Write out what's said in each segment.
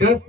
10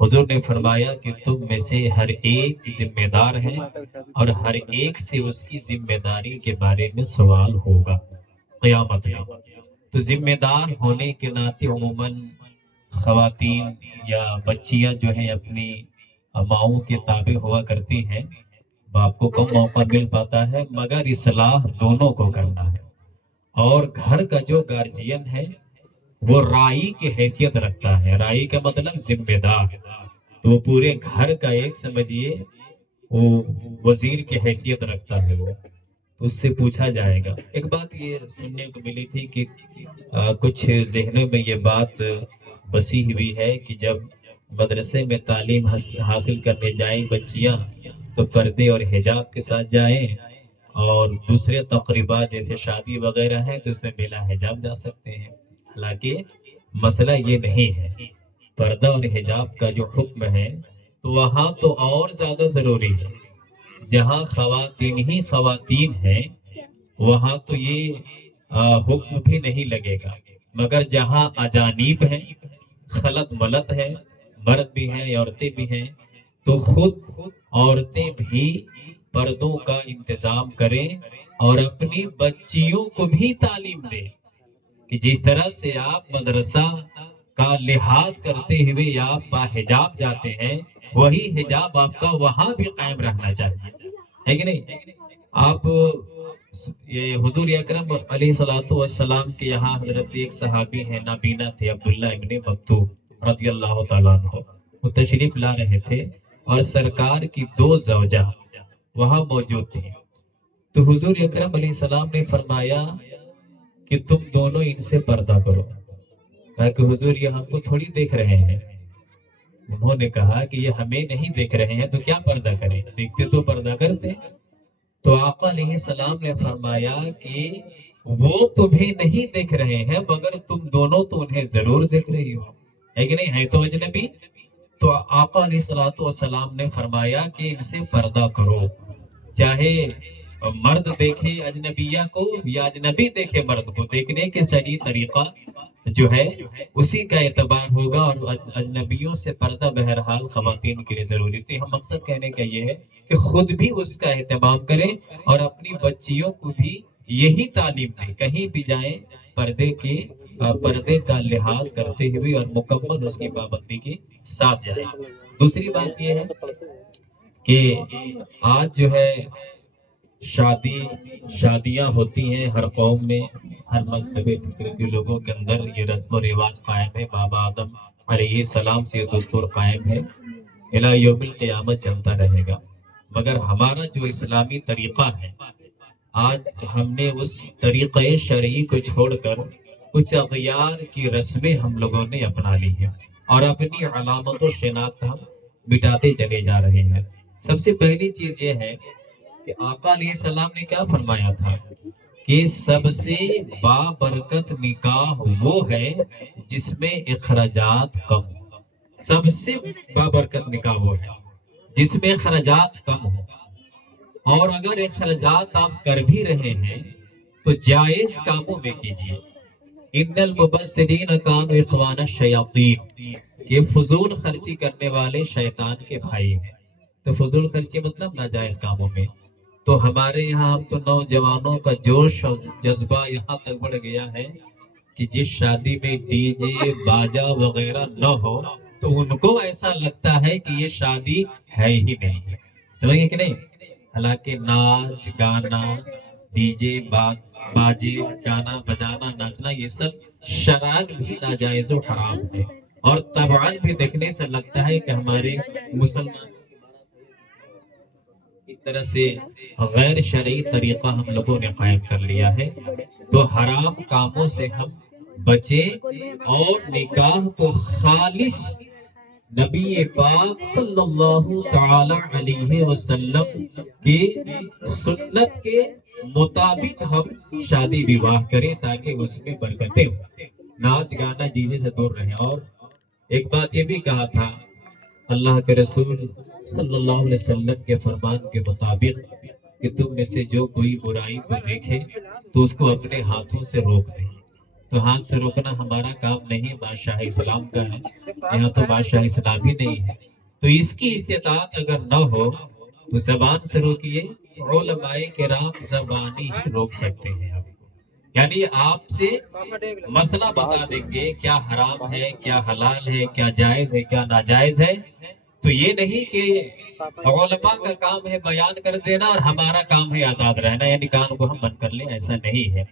حضور نے فرمایا کہ تم میں سے ہر ایک ذمہ دار ہے اور ہر ایک سے اس کی ذمہ داری کے بارے میں سوال ہوگا قیامت میں۔ تو ذمہ دار ہونے کے ناطے عموماً خواتین یا بچیاں جو ہیں اپنی ماؤں کے تابع ہوا کرتی ہیں، باپ کو کم موقع مل پاتا ہے، مگر اصلاح دونوں کو کرنا ہے۔ اور گھر کا جو گارجین ہے وہ رائی کی حیثیت رکھتا ہے، رائی کا مطلب ذمہ دار، تو وہ پورے گھر کا ایک سمجھیے وہ وزیر کی حیثیت رکھتا ہے، وہ تو اس سے پوچھا جائے گا۔ ایک بات یہ سننے کو ملی تھی کہ کچھ ذہنوں میں یہ بات بسی ہوئی ہے کہ جب مدرسے میں تعلیم حاصل کرنے جائیں بچیاں تو پردے اور حجاب کے ساتھ جائیں، اور دوسرے تقریبات جیسے شادی وغیرہ ہیں تو اس میں بلا حجاب جا سکتے ہیں۔ حالانکہ مسئلہ یہ نہیں ہے، پردہ اور حجاب کا جو حکم ہے تو وہاں تو اور زیادہ ضروری ہے۔ جہاں خواتین ہی خواتین ہیں وہاں تو یہ حکم بھی نہیں لگے گا، مگر جہاں اجانب ہیں، خلط ملط ہے، مرد بھی ہیں عورتیں بھی ہیں، تو خود عورتیں بھی پردوں کا انتظام کریں اور اپنی بچیوں کو بھی تعلیم دیں کہ جس طرح سے آپ مدرسہ کا لحاظ کرتے ہوئے آپ باحجاب جاتے ہیں، وہی حجاب آپ کا وہاں بھی قائم رہنا چاہیے، ہے کہ نہیں؟ آپ یہ حضور اکرم علیہ الصلوۃ والسلام کے یہاں حضرت ایک صحابی ہیں نابینا تھے، عبداللہ ابن مکتوم رضی اللہ تعالیٰ عنہ، وہ تشریف لا رہے تھے اور سرکار کی 2 زوجہ وہاں موجود تھیں۔ تو حضور اکرم علیہ السلام نے فرمایا کہ تم دونوں ان سے پردہ کرو، کہا کہ حضور یہ ہم کو تھوڑی دیکھ رہے ہیں۔ انہوں نے کہا کہ یہ ہمیں نہیں دیکھ رہے ہیں تو کیا پردہ کریں، دیکھتے تو پردہ کرتے۔ تو آقا علیہ السلام نے فرمایا کہ وہ تمہیں نہیں دیکھ رہے ہیں مگر تم دونوں تو انہیں ضرور دیکھ رہی ہو، ہے کہ نہیں؟ ہے تو اجنبی۔ تو آقا علیہ الصلوۃ والسلام نے فرمایا کہ ان سے پردہ کرو، چاہے مرد دیکھے اجنبیہ کو یا اجنبی دیکھے مرد کو، دیکھنے کے صحیح طریقہ جو ہے اسی کا اعتبار ہوگا، اور اجنبیوں سے پردہ بہرحال خواتین کے لیے ضروری تھی۔ ہم مقصد کہنے کا یہ ہے کہ خود بھی اس کا اہتمام کریں اور اپنی بچیوں کو بھی یہی تعلیم دیں، کہیں بھی جائیں پردے کا لحاظ کرتے ہوئے اور مکمل اس کی پابندی کے ساتھ جائیں۔ دوسری بات یہ ہے کہ آج جو ہے شادیاں ہوتی ہیں ہر قوم میں، ہر مذہب فکر کے لوگوں کے اندر یہ رسم و رواج قائم ہے، بابا آدم علیہ السلام سے یہ دستور قائم ہے، الہ یوم القیامت چلتا رہے گا۔ مگر ہمارا جو اسلامی طریقہ ہے، آج ہم نے اس طریقہ شرعی کو چھوڑ کر کچھ اغیار کی رسمیں ہم لوگوں نے اپنا لی ہیں اور اپنی علامت و شناخت ہم مٹاتے چلے جا رہے ہیں۔ سب سے پہلی چیز یہ ہے کہ آقا علیہ السلام نے کیا فرمایا تھا کہ سب سے بابرکت نکاح وہ ہے جس میں اخراجات کم ہو، سب سے بابرکت نکاح وہ ہے جس میں اخراجات کم ہو، اور اگر اخراجات آپ کر بھی رہے ہیں تو جائز کاموں میں کیجیے۔ ان المبذرین کانوا اخوان الشیاطین، یہ فضول خرچی کرنے والے شیطان کے بھائی ہیں۔ تو فضول خرچی مطلب ناجائز کاموں میں، تو ہمارے یہاں اب تو نوجوانوں کا جوش اور جذبہ یہاں تک بڑھ گیا ہے کہ جس شادی میں ڈی جے باجا وغیرہ نہ ہو تو ان کو ایسا لگتا ہے کہ یہ شادی ہے ہی نہیں، سمجھ گئے کہ نہیں؟ حالانکہ ناچ گانا، ڈی جے باجے، گانا بجانا، ناچنا، یہ سب شرعاً بھی ناجائز و حرام ہے، اور طبعاً بھی دیکھنے سے لگتا ہے کہ ہمارے مسلمان اس طرح سے غیر شرعی طریقہ ہم لوگوں نے قائم کر لیا ہے۔ تو حرام کاموں سے ہم بچیں اور نکاح کو خالص نبی پاک صلی اللہ تعالی علیہ وسلم کی سنت کے مطابق ہم شادی بیواہ کریں تاکہ اس میں برکتیں ہوں، ناچ گانا ڈی جے سے دور رہیں۔ اور ایک بات یہ بھی کہا تھا اللہ کے رسول صلی اللہ علیہ وسلم کے فرمان کے مطابق کہ تم میں سے جو کوئی برائی کو دیکھے تو اس کو اپنے ہاتھوں سے روک دے، تو ہاتھ سے روکنا ہمارا کام نہیں، بادشاہ اسلام کا ہے، یہاں تو بادشاہ اسلام ہی نہیں ہے۔ تو اس کی استطاعت اگر نہ ہو تو زبان سے روکیے، علماء کرام زبانی ہی روک سکتے ہیں آپ کو، یعنی آپ سے مسئلہ بتا دیں گے کیا حرام ہے، کیا حلال ہے، کیا جائز ہے، کیا ناجائز ہے۔ تو یہ نہیں کہ علماء کا کام ہے بیان کر دینا اور ہمارا کام ہے آزاد رہنا، یعنی کان کو ہم بند کر لیں، ایسا نہیں ہے۔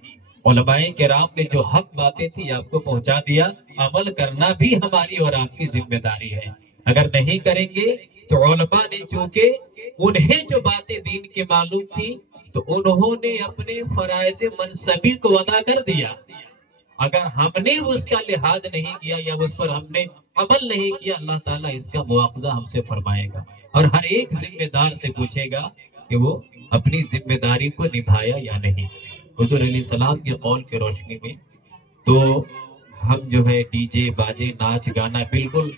علماء کرام نے جو حق باتیں تھی آپ کو پہنچا دیا، عمل کرنا بھی ہماری اور آپ کی ذمہ داری ہے۔ اگر نہیں کریں گے تو علماء نے چونکہ انہیں جو باتیں دین کی معلوم تھی تو انہوں نے اپنے فرائض منصبی کو ادا کر دیا۔ اگر ہم نے اس کا لحاظ نہیں کیا یا اس پر ہم نے عمل نہیں کیا، اللہ تعالیٰ اس کا مواخذہ ہم سے فرمائے گا اور ہر ایک ذمہ دار سے پوچھے گا کہ وہ اپنی ذمہ داری کو نبھایا یا نہیں۔ حضور علیہ السلام کے قول کی روشنی میں تو ہم جو ہے ڈی جے باجے ناچ گانا بالکل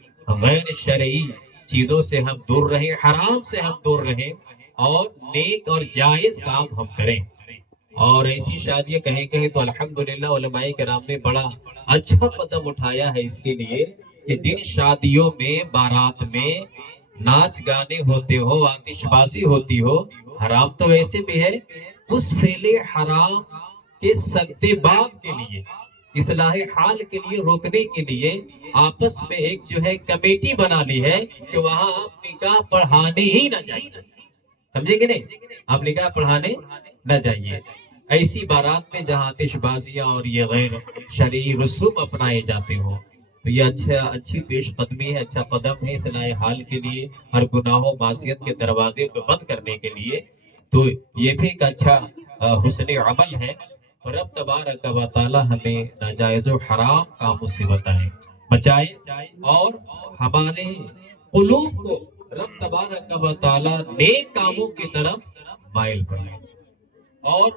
غیر شرعی چیزوں سے ہم دور رہیں، حرام سے ہم دور رہیں اور نیک اور جائز کام ہم کریں۔ اور ایسی شادیاں کہیں تو الحمدللہ علماء کرام نے بڑا اچھا قدم اٹھایا ہے اس کے لیے کہ جن شادیوں میں بارات میں ناچ گانے ہوتے ہو، آتش بازی ہوتی ہو، حرام تو ویسے بھی ہے، اس فعل حرام کے سدباب کے لیے، اصلاح حال کے لیے، روکنے کے لیے آپس میں ایک جو ہے کمیٹی بنا لی ہے کہ وہاں آپ نکاح پڑھانے ہی نہ جائیے۔ سمجھے کہ نہیں؟ آپ نکاح پڑھانے نہ جائیے ایسی بارات میں جہاں آتش بازیاں اور یہ غیر شرعی رسوم اپنائے جاتے ہوں۔ تو یہ اچھی پیش قدمی ہے، اچھا قدم ہے اصلاح حال کے لیے، ہر گناہ و معصیت کے دروازے کو بند کرنے کے لیے۔ تو یہ بھی ایک اچھا حسن عمل ہے۔ تو رب تبارک و تعالی ہمیں ناجائز و حرام کاموں سے بچائے اور ہمارے قلوب کو رب تبارک و تعالی نیک کاموں کی طرف مائل کرے۔ اور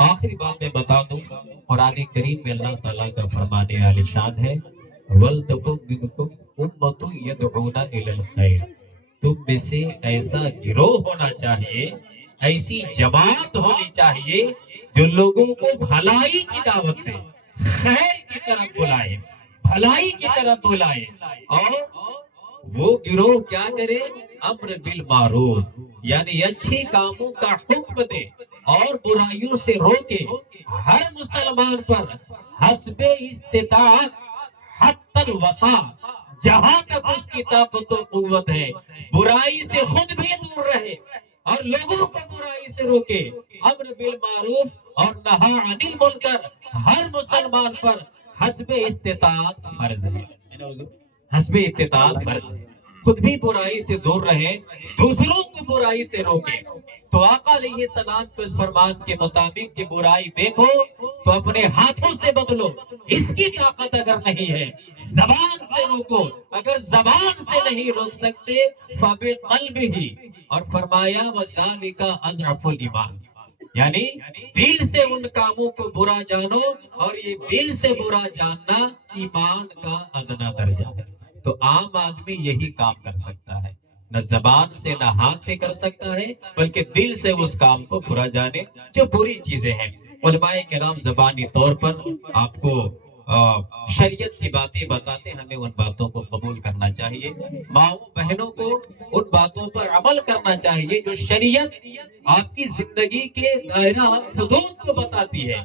آخری بات میں بتا دوں، قرآن کریم میں اللہ تعالیٰ کا فرمانے عالی شان ہے، وَلْتَكُن مِّنكُمْ أُمَّةٌ يَدْعُونَ إِلَى الْخَيْرِ، تم میں سے ایسا گروہ ہونا چاہیے، ایسی جماعت ہونی چاہیے جو لوگوں کو بھلائی کی دعوت دے، خیر کی طرف بلائے، بھلائی کی طرف بلائے، اور وہ گروہ کیا کرے؟ امر بالمعروف، یعنی اچھی کاموں کا حکم دے اور برائیوں سے روکے، ہر مسلمان پر حسب استطاعت حتی الوسع، جہاں تک اس کی طاقت و قوت ہے برائی سے خود بھی دور رہے اور لوگوں کو برائی سے روکے۔ امر بالمعروف اور نہی عن المنکر ہر مسلمان پر حسب استطاعت فرض ہے، حسب استطاعت فرض ہے۔ خود بھی برائی سے دور رہے، دوسروں کو برائی سے روکے۔ تو آقا علیہ السلام کے اس فرمان کے مطابق کہ برائی دیکھو تو اپنے ہاتھوں سے بدلو، اس کی طاقت اگر نہیں ہے زبان سے روکو، اگر زبان سے نہیں روک سکتے فَبِقَلْبِهِ، اور فرمایا وَذَلِكَ أَضْعَفُ الْإِيمَانِ، یعنی دل سے ان کاموں کو برا جانو، اور یہ دل سے برا جاننا ایمان کا ادنا درجہ ہے۔ تو عام آدمی یہی کام کر سکتا ہے، نہ زبان سے نہ ہاتھ سے کر سکتا ہے، بلکہ دل سے اس کام کو برا جانے جو بری چیزیں ہیں۔ علماء کرام زبانی طور پر آپ کو شریعت کی باتیں بتاتے، ہمیں ان باتوں کو قبول کرنا چاہیے، ماؤں بہنوں کو ان باتوں پر عمل کرنا چاہیے جو شریعت آپ کی زندگی کے دائرہ حدود کو بتاتی ہے،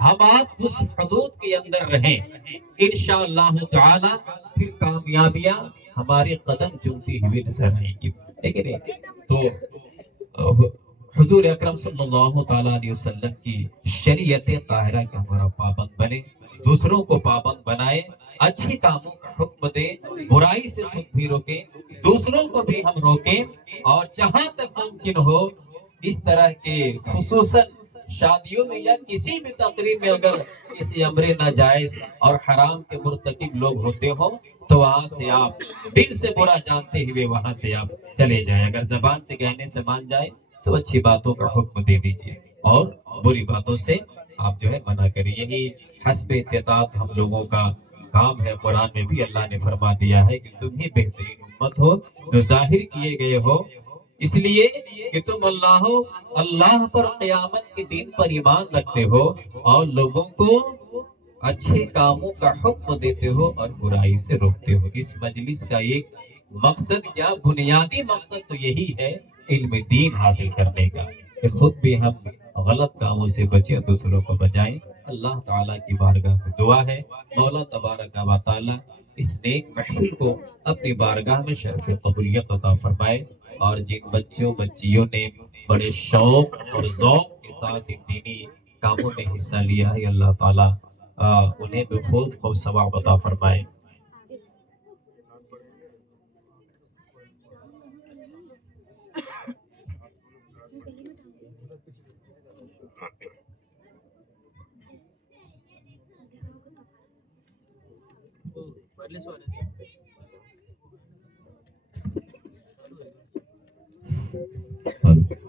ہم آپ اس حدود کے اندر رہیں، انشاءاللہ تعالی پھر کامیابیاں ہمارے قدم چومتی ہوئی نظر آئیں گی، ٹھیک ہے؟ تو حضور اکرم صلی اللہ تعالیٰ علیہ وسلم کی شریعت طاہرہ کا ہمارا پابند بنے، دوسروں کو پابند بنائے، اچھی کاموں کا حکم دے، برائی سے خود بھی روکیں، دوسروں کو بھی ہم روکیں، اور جہاں تک ممکن ہو اس طرح کے خصوصاً شادیوں میں یا کسی بھی تقریب میں اگر کسی امر ناجائز اور حرام کے مرتکب لوگ ہوتے ہو تو وہاں سے آپ دل سے برا جانتے ہوئے وہاں سے آپ چلے جائیں، اگر زبان سے کہنے سے مان جائے تو اچھی باتوں کا حکم دے دیجیے اور بری باتوں سے آپ جو ہے منع کریں۔ یہی حسب استطاعت ہم لوگوں کا کام ہے۔ قرآن میں بھی اللہ نے فرما دیا ہے کہ تم ہی بہترین امت ہو جو ظاہر کیے گئے ہو اس لیے کہ تم اللہ پر قیامت کے دن پر ایمان رکھتے ہو اور لوگوں کو اچھے کاموں کا حکم دیتے ہو اور برائی سے روکتے ہو۔ اس مجلس کا ایک مقصد یا بنیادی مقصد تو یہی ہے علم دین حاصل کرنے کا، کہ خود بھی ہم غلط کاموں سے بچیں، دوسروں کو بچائیں۔ اللہ تعالیٰ کی بارگاہ میں دعا ہے، مولا تبارک و تعالیٰ اس نیک محفل کو اپنی بارگاہ میں شرف قبولیت عطا فرمائے، اور جن بچوں بچیوں نے بڑے شوق اور ذوق کے ساتھ ان دینی کاموں میں حصہ لیا ہے، اللہ تعالیٰ انہیں بھی خوب خوب ثواب عطا فرمائے۔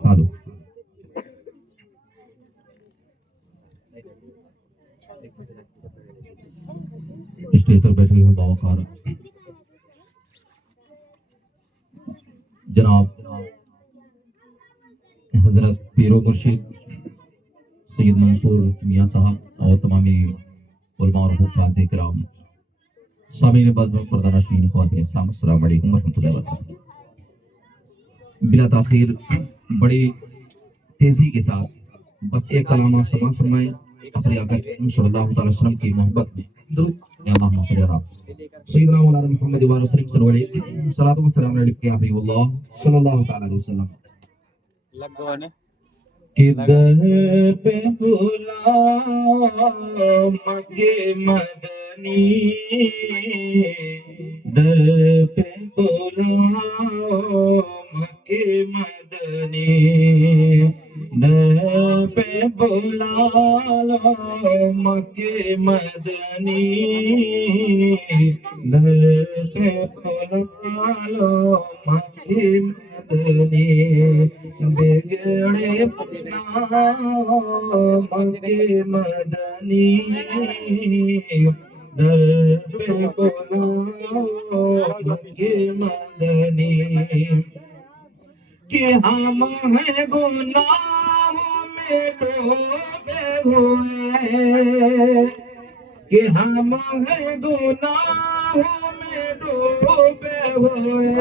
ہلو اسٹیج پر بیٹھے ہوئے باوقار جناب حضرت پیر و مرشد سید منصور میاں صاحب اور تمامی علماء اور حفاظ کرام، سامعین بزم پردہ نشین خواتین اسلام، السلام علیکم ورحمۃ اللہ وبرکاتہ۔ بلا تاخیر بڑی تیزی کے ساتھ بس ایک کلام آپ سماعت فرمائیں اپنے آقا کریم صلی اللہ تعالی وسلم کی محبت میں۔ درود یا اللہم صلی علی سیدنا مولانا محمد و وسلم صلی اللہ علیہ صلاۃ و سلام علیک یا حبیب اللہ صلی اللہ تعالی علیہ وسلم۔ کدھر پہ بلا مگے مدنی، در پہ بلا مگے مدنی، در پہ بلا مگے مدنی، در پہ بلا مگے مدنی، بگڑے بنا مگے مدنی، در پہ بلا مگے مدنی، کہ ہم ہیں گناہوں میں ڈوبے ہوئے، کہ ہم ہیں گناہوں میں ڈوبے ہوئے،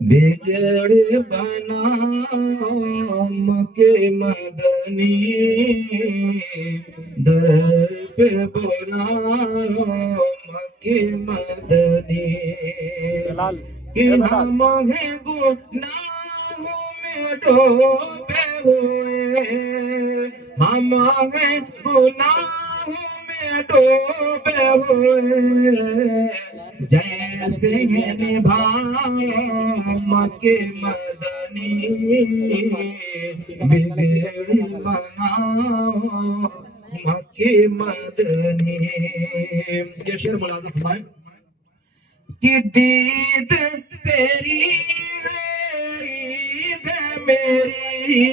بگڑ بنا مگے مدنی، در پہ بلا مگے مدنی، کہ ہم ہیں گناہوں میں ڈوبے ہوئے، ہم ہیں گناہوں میں ڈوبے ہوئے، جیسے نبھایا مگے مدنی، بگڑ بنا مگے مدنی۔ یہ شعر ملاحظہ فرمائیں کہ دید تیری ہے عید میری،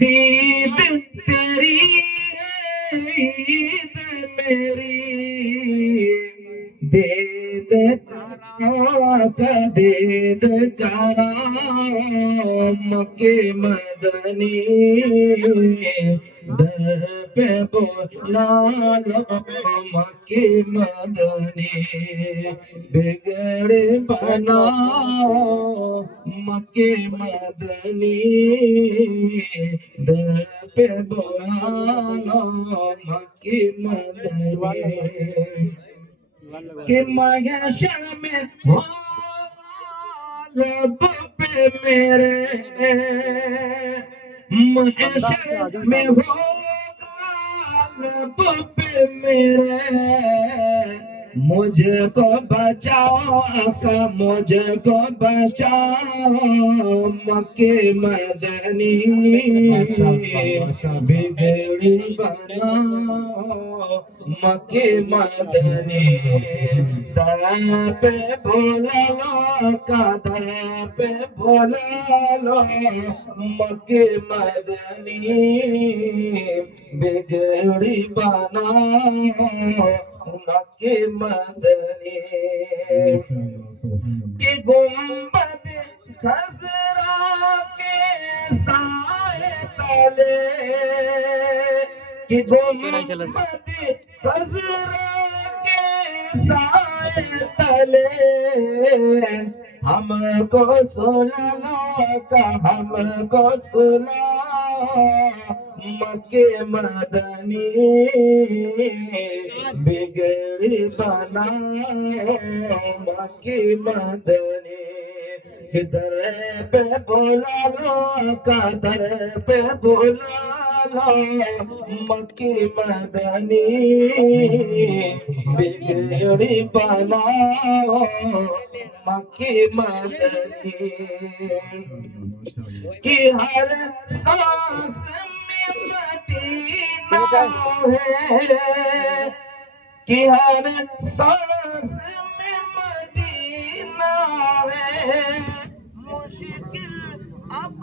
دید تیری ہے عید میری، دید کرا دید کرا مگے مدنی، در پہ بلا مگے مدنی، بگڑ بنا مگے مدنی، در پہ بلا مگے مدنی، کہ محشر میں ہوگا لب پہ میرے، محشر میں ہوگا لب پہ میرے، مجھ کو بچاؤ آقا مجھ کو بچاؤ مگے مدنی، بگڑی بنا مگے مدنی، در پہ بلا لو کا در پہ بلا لو مگے مدنی، بگڑی بنا مگے مدنی، کہ گنبد خضرا کے سائے تلے، کہ گنبد خضرا کے سائے تلے ہم کو سنا کا ہم کو سنا مکے مدنی بگڑی بنا مکے مدنی کدھر پہ بولا لو کدھر پہ بولا لو مکی مدنی بگڑی بناؤ مکی مدنی کی ہر سانس میں مدینہ ہے کہ ہر سانس میں مدینہ ہے مشکل اب